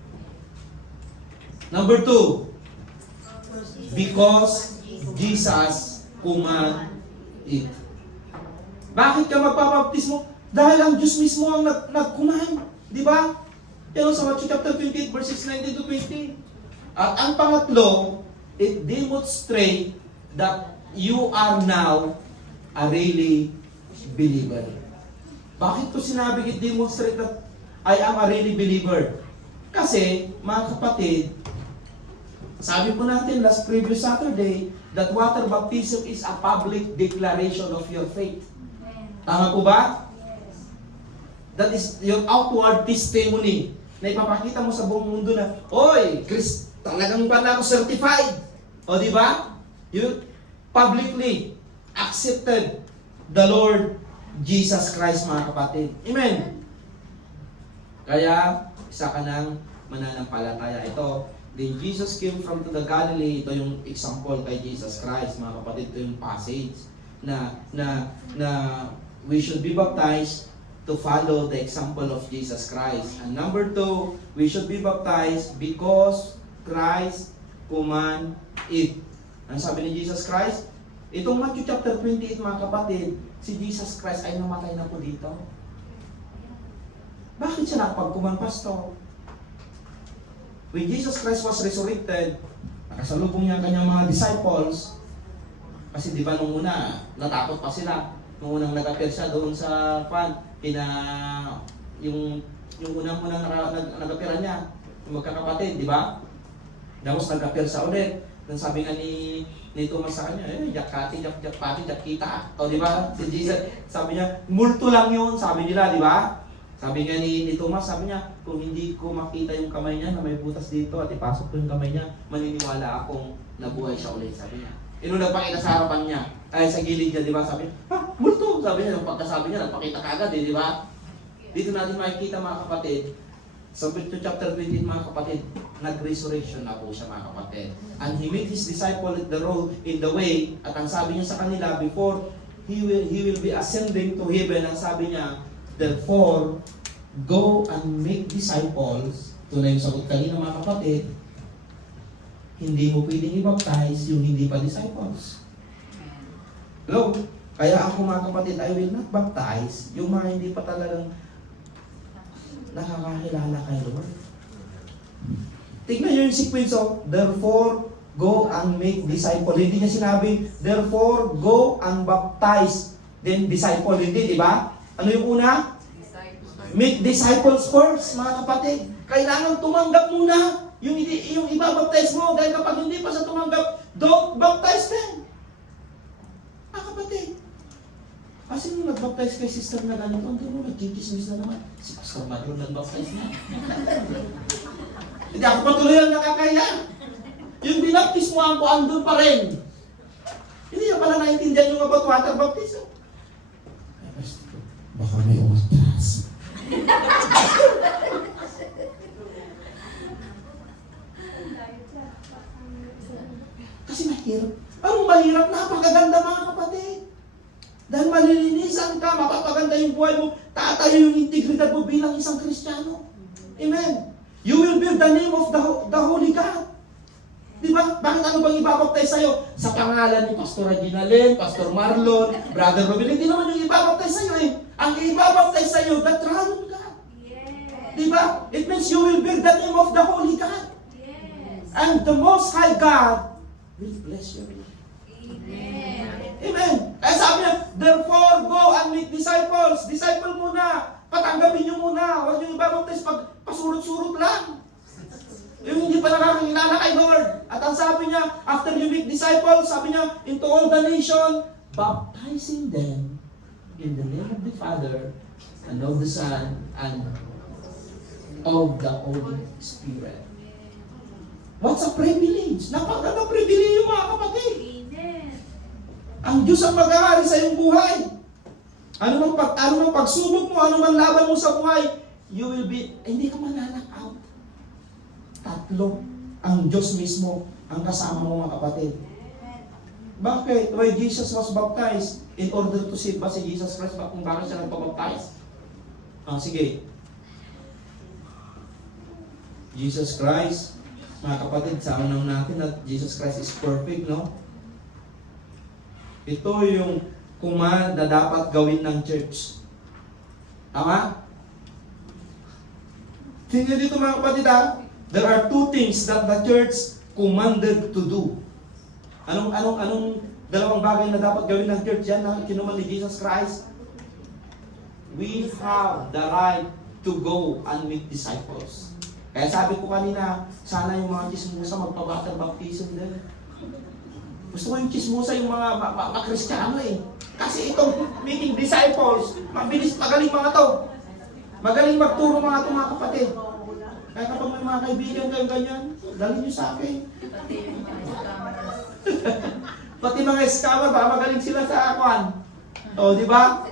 Number 2, because Jesus command it. Bakit ka magpapabaptismo? Dahil ang Diyos mismo ang nag-command. Di ba? Yan sa Matthew chapter 28, verses 19 to 20. At ang pangatlo, it demonstrate that you are now a really believer. Bakit ko sinabi it demonstrate that I am a really believer? Kasi, mga kapatid, sabi po natin last previous Saturday that water baptism is a public declaration of your faith. Tama po ba? That is your outward testimony na ipapakita mo sa buong mundo na, oy, talagang pala ako certified. O di ba? You publicly accepted the Lord Jesus Christ, mga kapatid. Amen. Kaya, isa ka ng mananampalataya. Ito, then Jesus came from to the Galilee. Ito yung example kay Jesus Christ, mga kapatid. Ito yung passage na we should be baptized to follow the example of Jesus Christ. And number 2, we should be baptized because Christ command it. Ano sabi ni Jesus Christ? Itong Matthew chapter 28, mga kapatid, si Jesus Christ ay namatay na po dito. Bakit siya nakapag-command, Pastor? When Jesus Christ was resurrected, nakasalubong niya ang kanyang mga disciples. Kasi di ba nung una, natakot pa sila. Nung unang nag-appear siya doon sa yung unang nag-appear niya, yung magkakapatid, di ba? Tapos nag-appear sa ulit. Then sabi nga ni Thomas sa kanya, jakati, kita. O di ba? Si Jesus, sabi niya, multo lang yun, sabi nila, di ba? Sabi nga ni Thomas, sabi niya, kung hindi ko makita yung kamay niya na may butas dito at ipasok ko yung kamay niya, maniniwala akong nabuhay siya ulit, sabi niya. Nung nagpakita sa harapan niya, ay sa gilid niya, di ba? Sabi niya, multo! Sabi niya, nung pagkasabi niya, nagpakita kagad di ba? Dito natin makikita mga kapatid, sa Matthew chapter 20, mga kapatid, nag-resurrection na po siya mga kapatid. And he met his disciple at the road in the way, at ang sabi niya sa kanila, before he will be ascending to heaven, ang sabi niya, therefore, go and make disciples. Ito na yung sagot kanina mga kapatid, hindi mo pwedeng i-baptize yung hindi pa disciples. Hello? Kaya ako mga kapatid, I will not baptize yung mga hindi pa talagang nakakakilala kay Lord. Tignan nyo yung sequence of, therefore, go and make disciple. Hindi niya sinabi, therefore, go and baptize, then disciple. Hindi, di ba? Ano yung una? Make disciples first, mga kapatid. Kailangan tumanggap muna yung ibabaptize mo. Dahil kapag hindi pa sa tumanggap, don't baptize them. Mga kapatid. Kasi nung nag-baptize kay sister na ganito, hindi mo nagkikismis na naman. Si Pastor Marlon nag-baptize na. Hindi ako patuloy ang nakakaya. Yung binaptis mo ako, andun pa rin. Hindi niya pala naintindihan yung about water baptism. Baka may umatras. Kasi mahirap. Anong mahirap? Napakaganda mga kapatid. Dahil malilinisan ka, mapapaganda yung buhay mo, tatayo yung integridad mo bilang isang Kristiyano. Amen. You will bear the name of the Holy God. Di ba? Bakit ano bang ibabaptize sa'yo? Sa pangalan ni Pastor Reginalyn, Pastor Marlon, Brother Robin, hindi naman yung ibabaptize sa'yo eh. Ang ibabaptize sa'yo, the triune God. Yes. Di ba? It means you will bear the name of the Holy God. Yes. And the Most High God will bless you. Amen. Amen. Kaya sabi niya, therefore, go and make disciples. Disciple muna. Patanggapin niyo muna. Huwag niyo ibabaptize pag pasurot-surot lang. Yung hindi pa nakakilala kay Lord. At ang sabi niya, after you make disciples, sabi niya, into all the nation, baptizing them in the name of the Father, and of the Son, and of the Holy Spirit. What's a privilege? Napakaganda privilege mga kapatid. Amen. Ang Diyos ang mag-aari sa iyong buhay. Ano mang pagsubok mo, ano mang laban mo sa buhay, you will be, hindi ka mananap out. Tatlo ang Diyos mismo ang kasama mo mga kapatid. Bakit? Why Jesus was baptized? In order to save ba si Jesus Christ? Kung bakit siya nagpabaptize? Sige. Jesus Christ, mga kapatid, sa unang natin at Jesus Christ is perfect, no? Ito yung command na dapat gawin ng church. Tama? Tingnan dito mga kapatid ha? There are two things that the church commanded to do. Anong dalawang bagay na dapat gawin ng church yan na kinuman ni Jesus Christ? We have the right to go and make disciples. Kaya sabi ko kanina, sana yung mga chismosa magpabatal baptism din. Gusto ko yung chismosa yung mga Kristiyano eh. Kasi itong making disciples, mabilis, magaling mga to. Magaling magturo mga to mga kapatid. Kaya kapag may mga kaibigan kayong ganyan, dali nyo sa akin. Pati mga scammer, baka magaling sila sa akuan. O, di ba?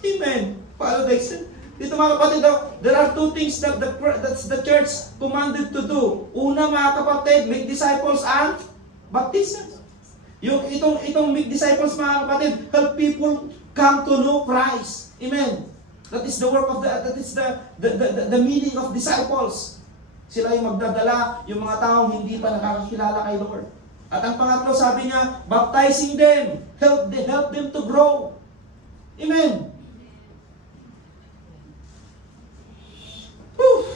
Amen. Follow the example. Dito mga kapatid, there are two things that the church commanded to do. Una mga kapatid, make disciples and baptism. Itong make disciples mga kapatid, help people come to know Christ. Amen. That is the work of that is the meaning of disciples. Sila yung magdadala, yung mga taong hindi pa nakakakilala kay Lord. At ang pangatlo, sabi niya, baptizing them, help them to grow. Amen. Whew.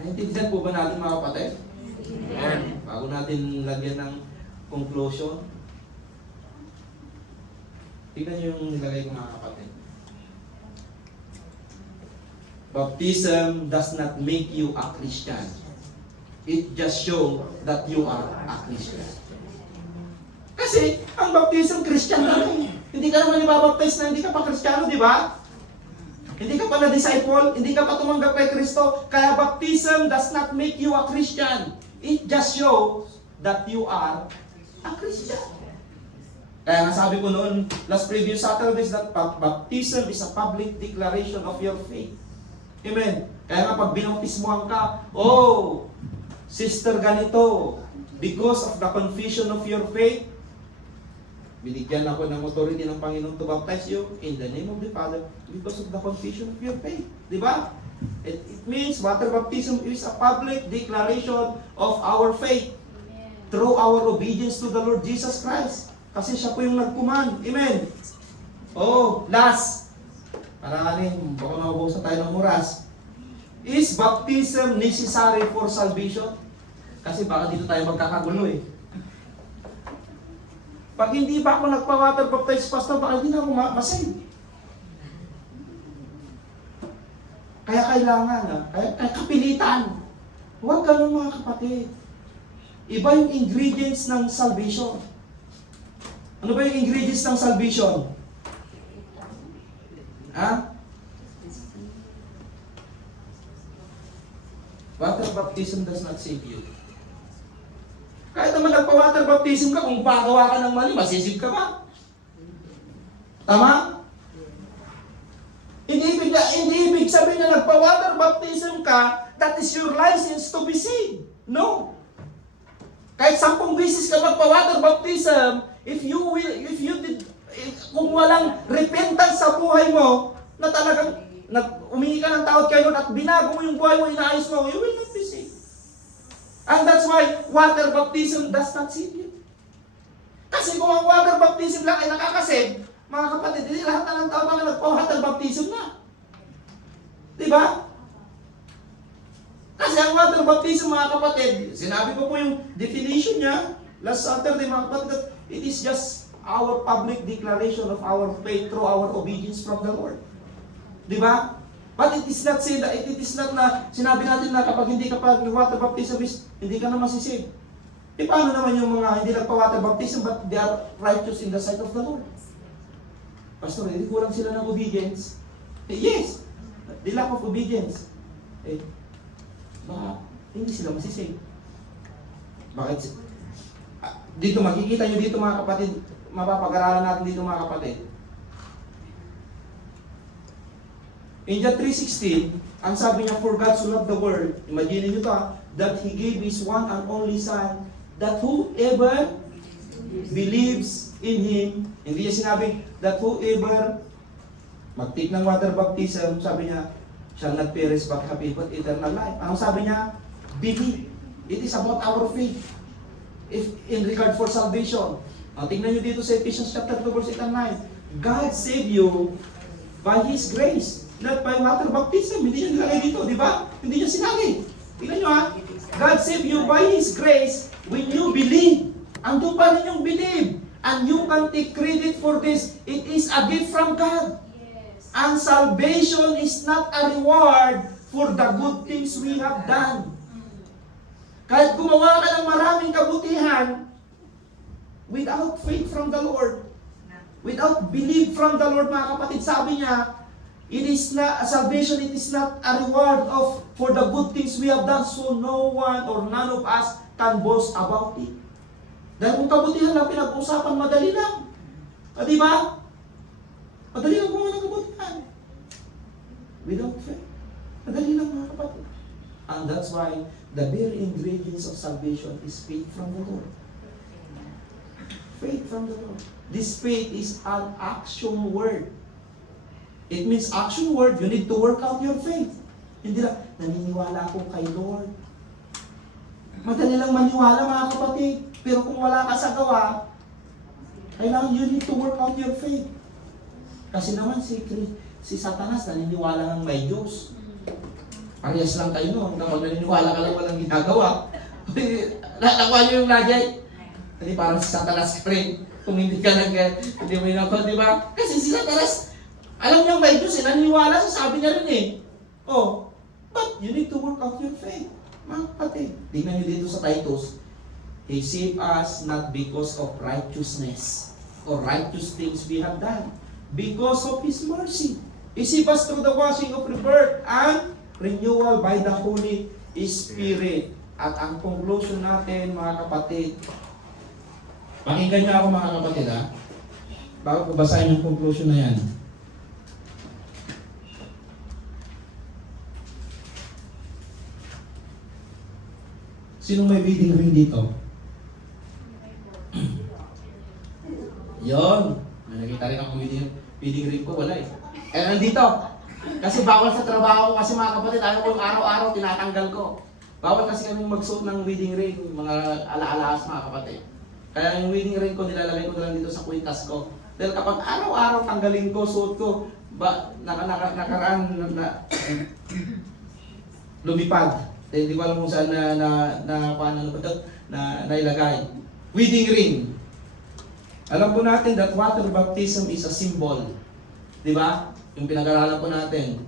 Naintindihan po ba natin mga kapatid? Amen. Bago natin lagyan ng conclusion, tignan niyo yung nilagay ko mga kapatid. Baptism does not make you a Christian. It just shows that you are a Christian. Kasi ang baptism Christian lang eh. Hindi ka naman ibabaptize na hindi ka pa Kristiyano, di ba? Hindi ka pa na-disciple, hindi ka pa tumanggap kay Kristo. Kaya baptism does not make you a Christian. It just shows that you are a Christian. Kaya nga sabi ko noon, last previous Saturdays, that baptism is a public declaration of your faith. Amen. Kaya nga pag binautismuhan ka, oh, sister ganito, because of the confession of your faith, binigyan ako ng authority ng Panginoon to baptize you in the name of the Father because of the confession of your faith. Di ba? It means water baptism is a public declaration of our faith through our obedience to the Lord Jesus Christ. Kasi siya po yung nag-command. Amen. Oh, last. Paranin, baka mabubusan tayo ng oras. Is baptism necessary for salvation? Kasi baka dito tayo magkakagulo eh. Pag hindi ba ako nagpa-water baptize, pastor, baka hindi na ako masave. Kaya kailangan, kaya kapilitan. Huwag ganun mga kapatid. Iba yung ingredients ng salvation. Ano ba yung ingredients ng salvation? Ha? Water baptism does not save you. Kahit naman nagpa-water baptism ka, kung pagawa ka ng mali, masisig ka ba? Tama? Hindi ibig sabihin na nagpa-water baptism ka, that is your license to be saved. No. Kahit 10 beses ka magpa-water baptism, kung walang repentance sa buhay mo, na talagang umingi ka ng tawad kay Lord at binago mo yung buhay mo, inaayos mo, you will not be saved. And that's why water baptism does not save you. Kasi kung ang water baptism lang ay nakakasave, mga kapatid, hindi lahat na ng tao mga nagpa-water baptism na. Diba? Kasi ang water baptism, mga kapatid, sinabi ko po yung definition niya last Saturday, mga kapatid, that it is just our public declaration of our faith through our obedience from the Lord. Diba? But it is not said that it is not na sinabi natin na kapag hindi ka pa water baptism is hindi ka na masisave. E paano naman yung mga hindi nagpa-water baptism but they are righteous in the sight of the Lord? Pastor, hindi kulang sila ng obedience. Yes, the lack of obedience. Baka hindi sila masisave. Bakit? Dito makikita nyo dito mga kapatid, mapapag-aralan natin dito mga kapatid. In John 3:16, ang sabi niya, for God so loved the world, imagine niyo to that He gave His one and only Son, that whoever believes in Him, hindi niya sinabi, that whoever mag-take ng water baptism, sabi niya, shall not perish but have eternal life. Anong sabi niya? Believe. It is about our faith. If in regard for salvation. Tingnan niyo dito sa Ephesians chapter 2 verse 8 and 9. God saved you by His grace. Not by water baptism. Hindi niya nilagay dito, di ba? Hindi niya sinabi. Tingnan niyo God saved you by His grace when you believe. Andun pa rin yung believe. And you can take credit for this. It is a gift from God. Yes. And salvation is not a reward for the good things we have done. Kahit gumawa ka ng maraming kabutihan, without faith from the Lord, without belief from the Lord, mga kapatid, sabi niya, it is not a salvation, it is not a reward for the good things we have done, so no one or none of us can boast about it. Dahil kung kabutihan lang pinag-usapan, madali lang. Di ba? Madali lang gumawa ng kabutihan. Without faith. Madali lang mga kapatid. And that's why the very ingredients of salvation is faith from the Lord. Faith from the Lord. This faith is an action word. It means action word, you need to work out your faith. Hindi lang, naniniwala ako kay Lord. Madali lang maniwala mga kapatid. Pero kung wala ka sa gawa, kailangan you need to work out your faith. Kasi naman si Satanas naniniwala ng may Diyos. Parehas lang kayo no, hanggang naniniwala ka lang walang ginagawa. Nakuha niyo yung lagay. Hindi parang si Satanas ka rin. Kung hindi ka hindi mo ginagawa, di ba? Kasi si Satanas, alam niyo may Diyos, naniniwala sa sabi niya rin eh. Oh, but you need to work out your faith. Mga kapatid, tingnan niyo dito sa Titus. He saved us not because of righteousness or righteous things we have done. Because of His mercy. He saved us through the washing of rebirth and renewal by the Holy Spirit. At ang conclusion natin, mga kapatid, pakinggan niyo ako mga kapatid ha, bago ko basahin yung conclusion na yan. Sino may wedding ring dito? Yon. May nakita rin ako wedding ring ko, wala eh. Eh, nandito. Kasi bawal sa trabaho kasi mga kapatid, ayaw ko yung araw-araw tinatanggal ko. Bawal kasi kami magsuot ng wedding ring, mga ala-alas mga kapatid. Kaya yung wedding ring ko, nilalagay ko na lang dito sa kwintas ko. Dahil kapag araw-araw tanggalin ko, suot ko, nakaraan na lumipad. Dahil hindi ko alam kung saan nailagay. Wedding ring. Alam po natin that water baptism is a symbol. Di ba? Yung pinag-aralan po natin.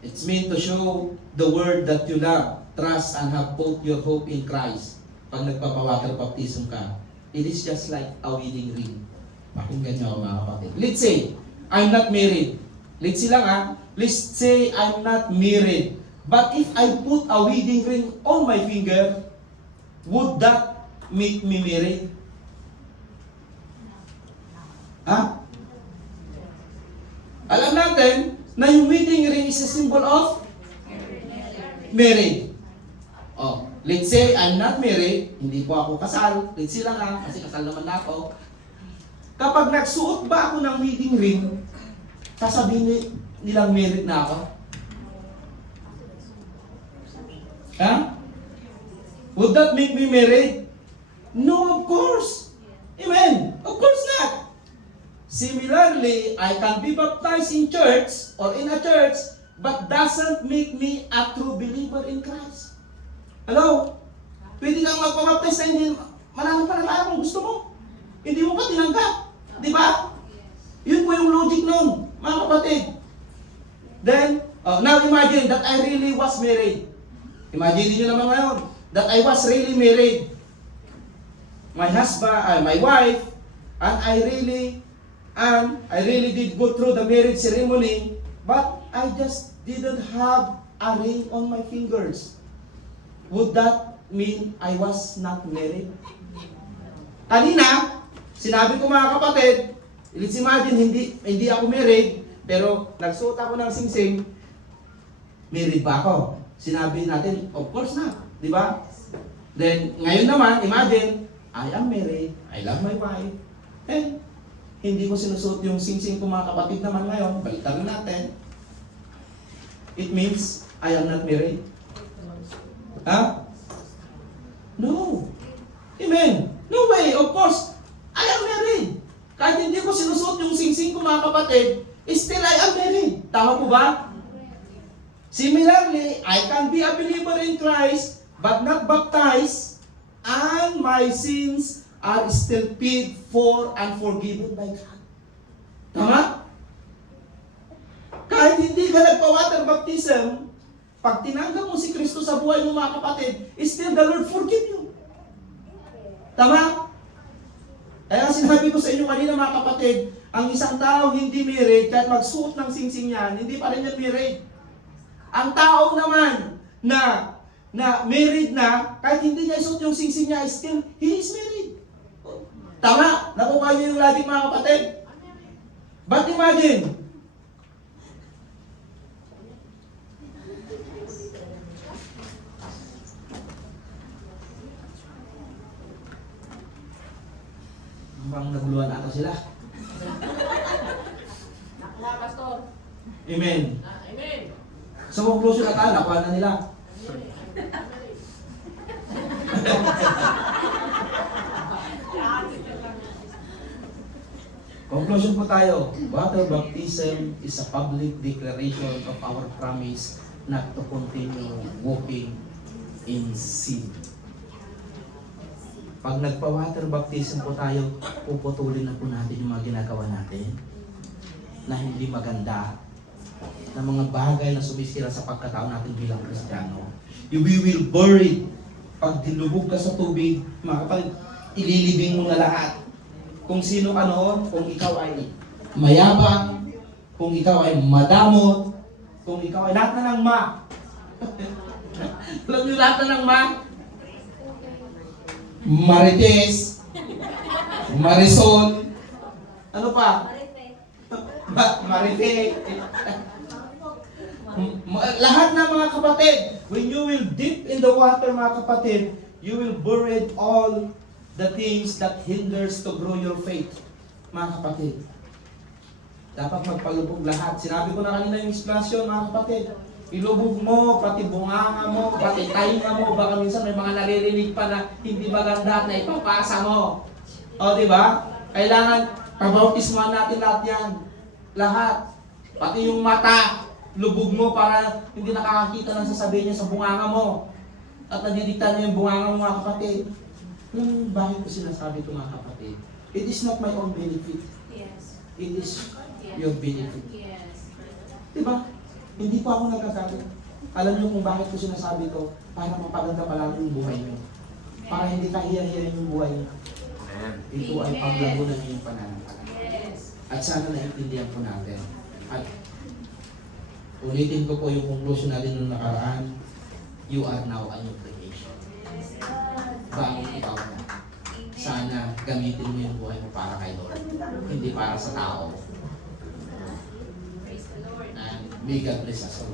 It's meant to show the word that you love, trust, and have put your hope in Christ. Pag nagpapawater baptism ka, it is just like a wedding ring. Pakinggan niyo ako mga kapatid. Let's say, I'm not married. Let's say lang ha. Let's say I'm not married. But if I put a wedding ring on my finger, would that make me married? Ha? Alam natin na yung wedding ring is a symbol of married. Oh, let's say I'm not married, hindi po ako kasal. Let's say lang ha, kasi kasal naman na ako. Kapag nagsuot ba ako ng wedding ring, sasabihin nilang married na ako? Ha? Would that make me married? No, of course. Amen. Of course not. Similarly, I can be baptized in church or in a church, but doesn't make me a true believer in Christ. Hello? Pwede kang magpabaptize na hindi mananampalataya kung gusto mo. Hindi mo pa tinanggap. Di ba? Yun po yung logic nun, mga kapatid. Then, now imagine that I really was married. Imagine niyo naman ngayon that I was really married. My husband, my wife, and I really did go through the marriage ceremony, but I just didn't have a ring on my fingers. Would that mean I was not married? Kanina, sinabi ko mga kapatid, let's imagine hindi ako married, pero nagsuot ako ng singsing, married ba ako? Sinabi natin, of course not. Di ba? Then, ngayon naman, imagine, I am married, I love my wife, and hindi ko sinusuot yung singsing ko mga kapatid naman ngayon, balitan natin. It means, I am not married. Ha? No. Amen. No way, of course, I am married. Kahit hindi ko sinusuot yung singsing ko mga kapatid, still I am married. Tama po ba? Similarly, I can be a believer in Christ, but not baptized, and my sins are still paid for and forgiven by God. Tama? Kahit hindi ka nagpa-water baptism, pag tinanggap mo si Kristo sa buhay mo mga kapatid, still the Lord forgive you. Tama? Kaya sinabi ko sa inyo kanina mga kapatid, ang isang tao hindi married, kahit magsuot ng singsing yan, hindi pa rin yan married. Ang tao naman na married na, kahit hindi niya isuot yung singsing niya, still, he is married. Tama? Nakuha niyo yung logic mga kapatid? But imagine, bang naguluhan ata sila. Nakuha, Pastor. Amen. Amen. Sa conclusion na tayo, nakuha na nila. Conclusion po tayo. Water baptism is a public declaration of our promise not to continue walking in sin. Pag nagpa-water baptism po tayo, puputulin na po natin yung mga ginagawa natin na hindi maganda, na mga bagay na sumisira sa pagkatao natin bilang Kristiyano. You will bury. Pag dilubog ka sa tubig, mga kapatid, ililibing mo na lahat. kung sino ka noon, kung ikaw ay mayabang, kung ikaw ay madamot, kung ikaw ay lahat na ng ma. Alam niyo lahat na ng ma? Marites, Marisol, ano pa? Marife. Lahat ng mga kapatid, when you will dip in the water mga kapatid, you will bury all the things that hinders to grow your faith. Mga kapatid, dapat magpalubog lahat. Sinabi ko na kanina yung explanation mga kapatid. Ilubog mo, pati bunganga mo, pati tainga mo, baka minsan may mga naririnig pa na hindi maganda at na ipapasa mo. O, di ba? Kailangan pabautisman natin lahat yan. Lahat. Pati yung mata, lubog mo para hindi nakakakita ng sasabihin niya sa bunganga mo. At nadidikta niya yung bunganga mo mga kapatid. Yung bakit ko sinasabi ito mga kapatid? It is not my own benefit. Yes. It is your benefit. Yes. Diba? Hindi pa ako nagagalit. Alam niyo kung bakit ko sinasabi ito? Para mapaganda pala yung buhay niyo. Para hindi kahiya-hiyain yung buhay niyo. Amen. Ito ay paglabunan niyo yung pananampalataya. Yes. At sana naintindihan po natin. At ulitin ko po yung conclusion natin nung nakaraan. You are now a new creation. Bagong ikaw na. Sana gamitin mo yung buhay mo para kay Lord. Hindi para sa tao. Praise the Lord. And may God bless us all.